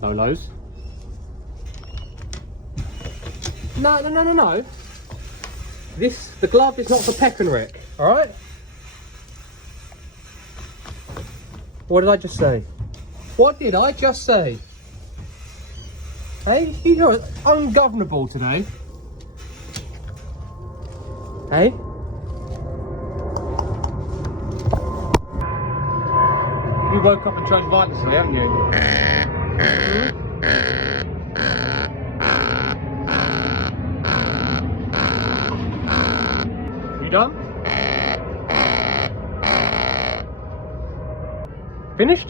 Lolos. No. The glove is not for peck and wreck, alright? What did I just say? What did I just say? Hey, you're ungovernable today. Hey? You woke up and chose violence today, haven't you? You done? Finished?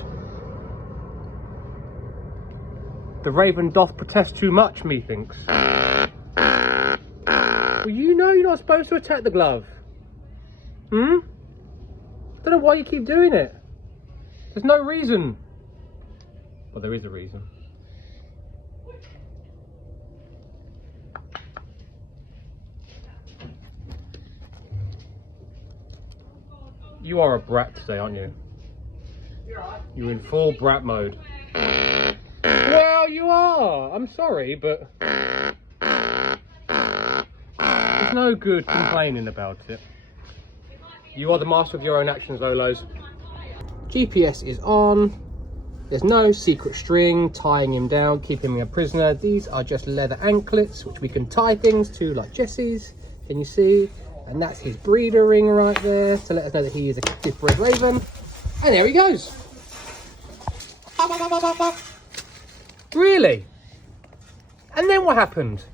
The raven doth protest too much, methinks. Well, you know you're not supposed to attack the glove. I don't know why you keep doing it. There's no reason. Well, there is a reason. You are a brat today, aren't you? You're in full brat mode. Well, you are. I'm sorry, but there's no good complaining about it. You are the master of your own actions, Lolos. GPS is on. There's no secret string tying him down, keeping him a prisoner. These are just leather anklets, which we can tie things to, like Jesse's. Can you see? And that's his breeder ring right there to let us know that he is a captive bred raven. And there he goes. Really? And then what happened?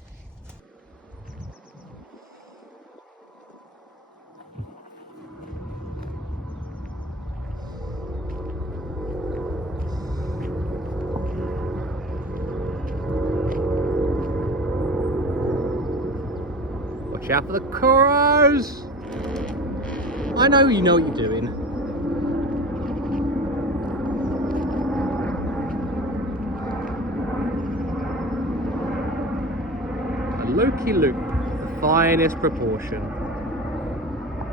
Watch out for the crows. I know you know what you're doing. A Loki loop, the finest proportion.